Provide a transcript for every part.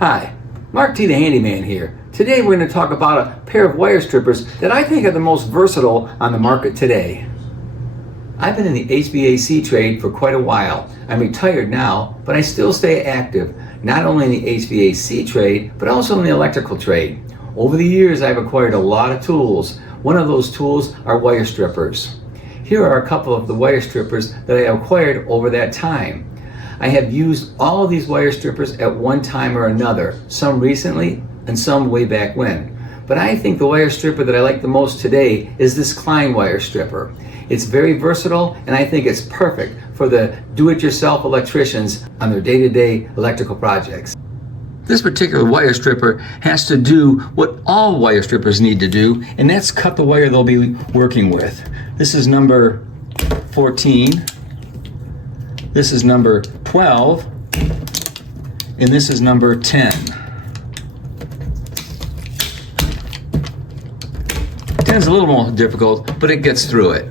Hi, Mark T the Handyman here. Today we're going to talk about a pair of wire strippers that I think are the most versatile on the market today. I've been in the HVAC trade for quite a while. I'm retired now, but I still stay active, not only in the HVAC trade, but also in the electrical trade. Over the years I've acquired a lot of tools. One of those tools are wire strippers. Here are a couple of the wire strippers that I acquired over that time. I have used all of these wire strippers at one time or another, some recently and some way back when. But I think the wire stripper that I like the most today is this Klein Wire Stripper. It's very versatile, and I think it's perfect for the do-it-yourself electricians on their day-to-day electrical projects. This particular wire stripper has to do what all wire strippers need to do, and that's cut the wire they'll be working with. This is number 14. This is number 12, and this is number 10. 10 is a little more difficult, but it gets through it.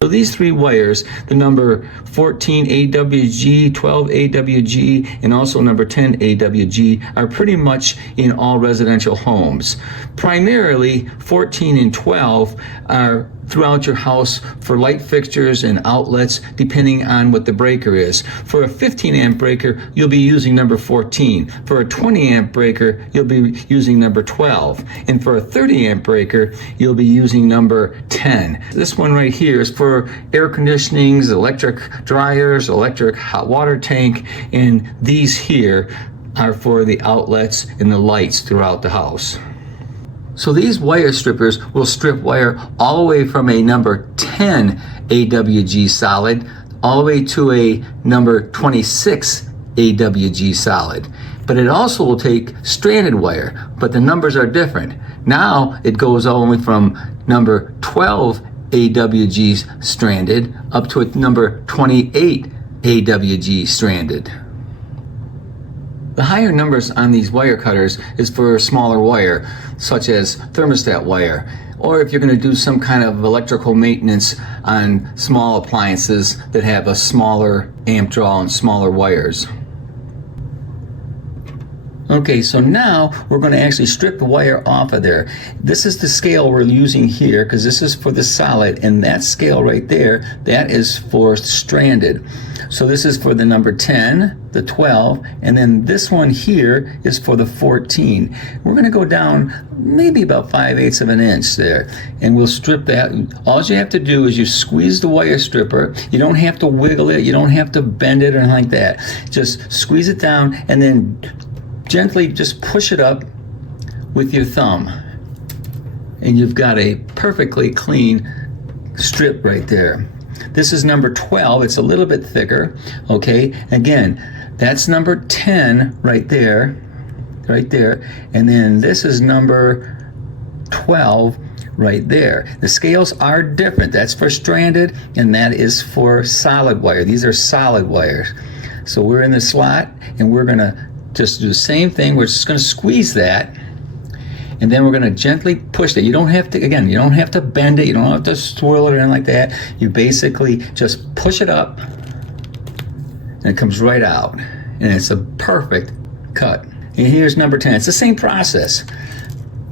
So these three wires, the number 14 AWG, 12 AWG, and also number 10 AWG, are pretty much in all residential homes. Primarily, 14 and 12 are throughout your house for light fixtures and outlets, depending on what the breaker is. For a 15 amp breaker, you'll be using number 14. For a 20 amp breaker, you'll be using number 12. And for a 30 amp breaker, you'll be using number 10. This one right here is for air conditionings, electric dryers, electric hot water tank, and these here are for the outlets and the lights throughout the house. So these wire strippers will strip wire all the way from a number 10 AWG solid all the way to a number 26 AWG solid. But it also will take stranded wire, but the numbers are different. Now it goes all the way from number 12 AWG stranded up to a number 28 AWG stranded. The higher numbers on these wire cutters is for smaller wire, such as thermostat wire, or if you're going to do some kind of electrical maintenance on small appliances that have a smaller amp draw and smaller wires. Okay, so now we're going to actually strip the wire off of there. This is the scale we're using here because this is for the solid, and that scale right there, that is for stranded. So this is for the number 10, the 12, and then this one here is for the 14. We're going to go down maybe about 5/8 of an inch there, and we'll strip that. All you have to do is you squeeze the wire stripper. You don't have to wiggle it. You don't have to bend it or anything like that. Just squeeze it down and then gently just push it up with your thumb, and you've got a perfectly clean strip right there. This is number 12. It's a little bit thicker. Okay, again, that's number 10 right there, and then this is number 12 right there. The scales are different. That's for stranded, and that is for solid wire. These are solid wires. So we're in the slot, and we're gonna just do the same thing. We're just going to squeeze that, and then we're going to gently push that. You don't have to, again, you don't have to bend it. You don't have to swirl it or anything like that. You basically just push it up, and it comes right out, and it's a perfect cut. And here's number 10. It's the same process.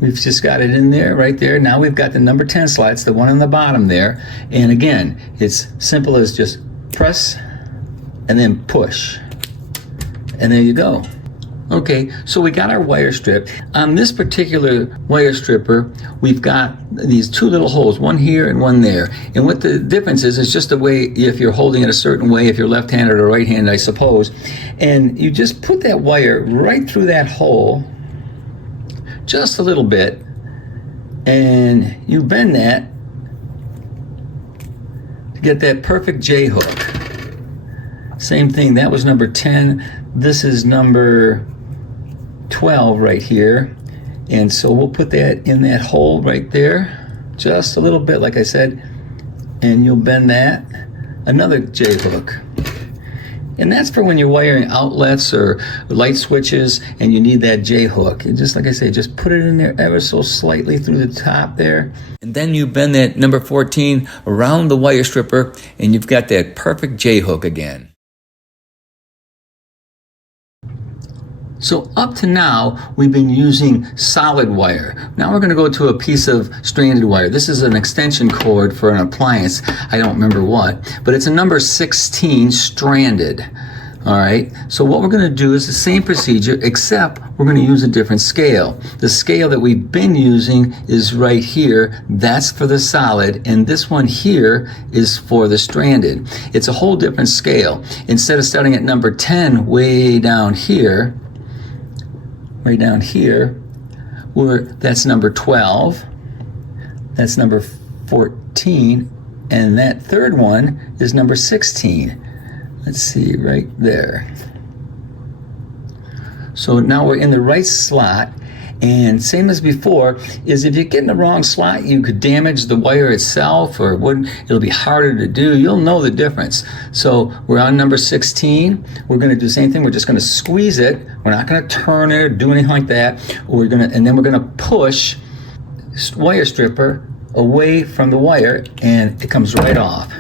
We've just got it in there, right there. Now we've got the number 10 slots, the one on the bottom there. And again, it's simple as just press and then push, and there you go. Okay, so we got our wire strip. On this particular wire stripper, we've got these two little holes, one here and one there. And what the difference is just the way, if you're holding it a certain way, if you're left-handed or right-handed, I suppose. And you just put that wire right through that hole, just a little bit, and you bend that to get that perfect J-hook. Same thing, that was number 10. This is number 12 right here, and so we'll put that in that hole right there, just a little bit, like I said, and you'll bend that, another J-hook. And that's for when you're wiring outlets or light switches and you need that J-hook. And just like I say, just put it in there ever so slightly through the top there. And then you bend that number 14 around the wire stripper, and you've got that perfect J-hook again. So up to now, we've been using solid wire. Now we're going to go to a piece of stranded wire. This is an extension cord for an appliance. I don't remember what, but it's a number 16 stranded. All right, so what we're going to do is the same procedure, except we're going to use a different scale. The scale that we've been using is right here. That's for the solid, and this one here is for the stranded. It's a whole different scale. Instead of starting at number 10 way down here, that's number 12, that's number 14, and that third one is number 16. Let's see, right there. So now we're in the right slot, and same as before, is if you get in the wrong slot, you could damage the wire itself, or it'll be harder to do. You'll know the difference. So we're on number 16. We're going to do the same thing. We're just going to squeeze it. We're not going to turn it or do anything like that. And then we're going to push wire stripper away from the wire, and it comes right off.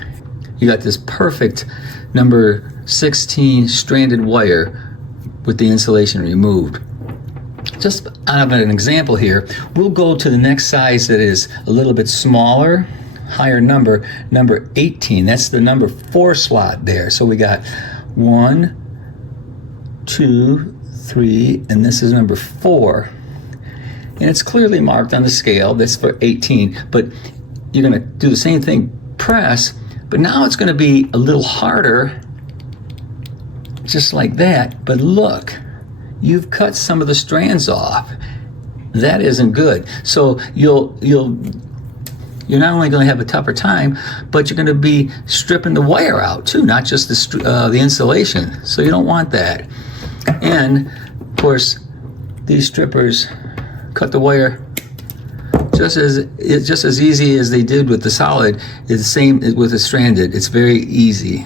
You got this perfect number 16 stranded wire with the insulation removed. Just out of an example here, we'll go to the next size that is a little bit smaller, higher number 18. That's the number 4 slot there. So we got 1, 2, 3, and this is number 4. And it's clearly marked on the scale. That's for 18. But you're going to do the same thing, press, but now it's going to be a little harder, just like that. But look, you've cut some of the strands off. That isn't good. So you're not only going to have a tougher time, but you're going to be stripping the wire out too, not just the insulation. So you don't want that. And of course, these strippers cut the wire just as easy as they did with the solid. It's the same with the stranded. It's very easy.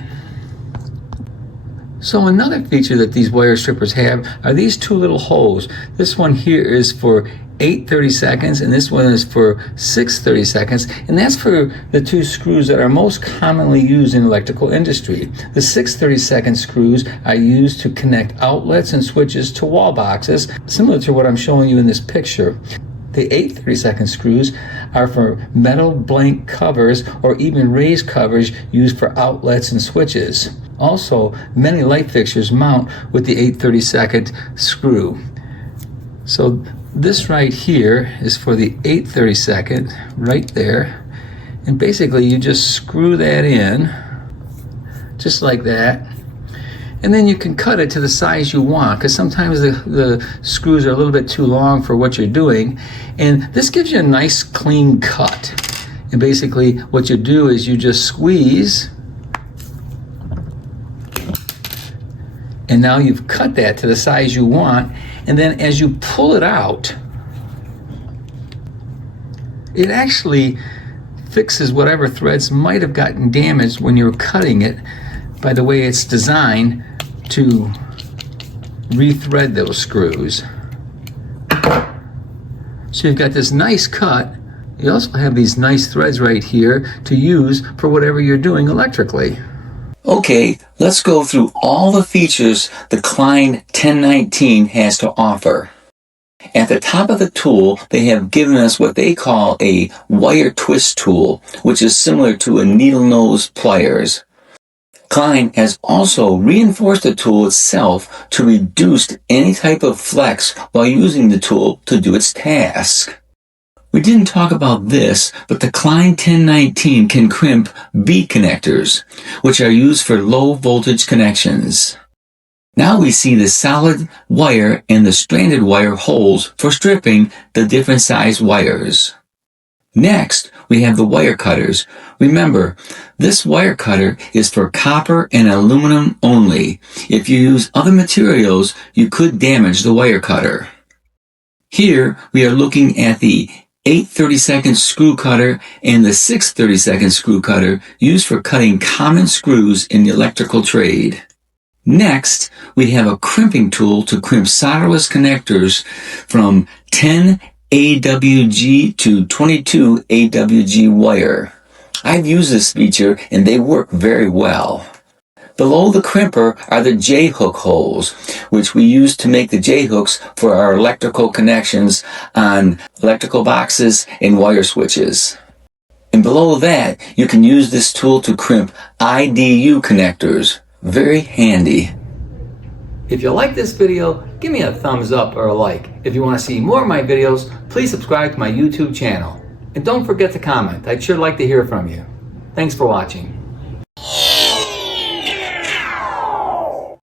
So another feature that these wire strippers have are these two little holes. This one here is for 8 30-seconds, and this one is for 6 30-seconds, and that's for the two screws that are most commonly used in the electrical industry. The 6 30-second screws are used to connect outlets and switches to wall boxes, similar to what I'm showing you in this picture. The 8 30-second screws are for metal blank covers or even raised covers used for outlets and switches. Also, many light fixtures mount with the 8 30-second screw. So this right here is for the 8 30-second, right there. And basically you just screw that in, just like that. And then you can cut it to the size you want, because sometimes the screws are a little bit too long for what you're doing. And this gives you a nice clean cut. And basically what you do is you just squeeze, and now you've cut that to the size you want. And then as you pull it out, it actually fixes whatever threads might have gotten damaged when you were cutting it, by the way it's designed to rethread those screws. So you've got this nice cut. You also have these nice threads right here to use for whatever you're doing electrically. Okay, let's go through all the features the Klein 1019 has to offer. At the top of the tool, they have given us what they call a wire twist tool, which is similar to a needle nose pliers. Klein has also reinforced the tool itself to reduce any type of flex while using the tool to do its task. We didn't talk about this, but the Klein 1019 can crimp B connectors, which are used for low voltage connections. Now we see the solid wire and the stranded wire holes for stripping the different size wires. Next, we have the wire cutters. Remember, this wire cutter is for copper and aluminum only. If you use other materials, you could damage the wire cutter. Here, we are looking at the 8 30-second screw cutter and the 6 30-second screw cutter used for cutting common screws in the electrical trade. Next, we have a crimping tool to crimp solderless connectors from 10 AWG to 22 AWG wire. I've used this feature and they work very well. Below the crimper are the J-hook holes, which we use to make the J-hooks for our electrical connections on electrical boxes and wire switches. And below that, you can use this tool to crimp IDU connectors. Very handy. If you like this video, give me a thumbs up or a like. If you want to see more of my videos, please subscribe to my YouTube channel. And don't forget to comment. I'd sure like to hear from you. Thanks for watching.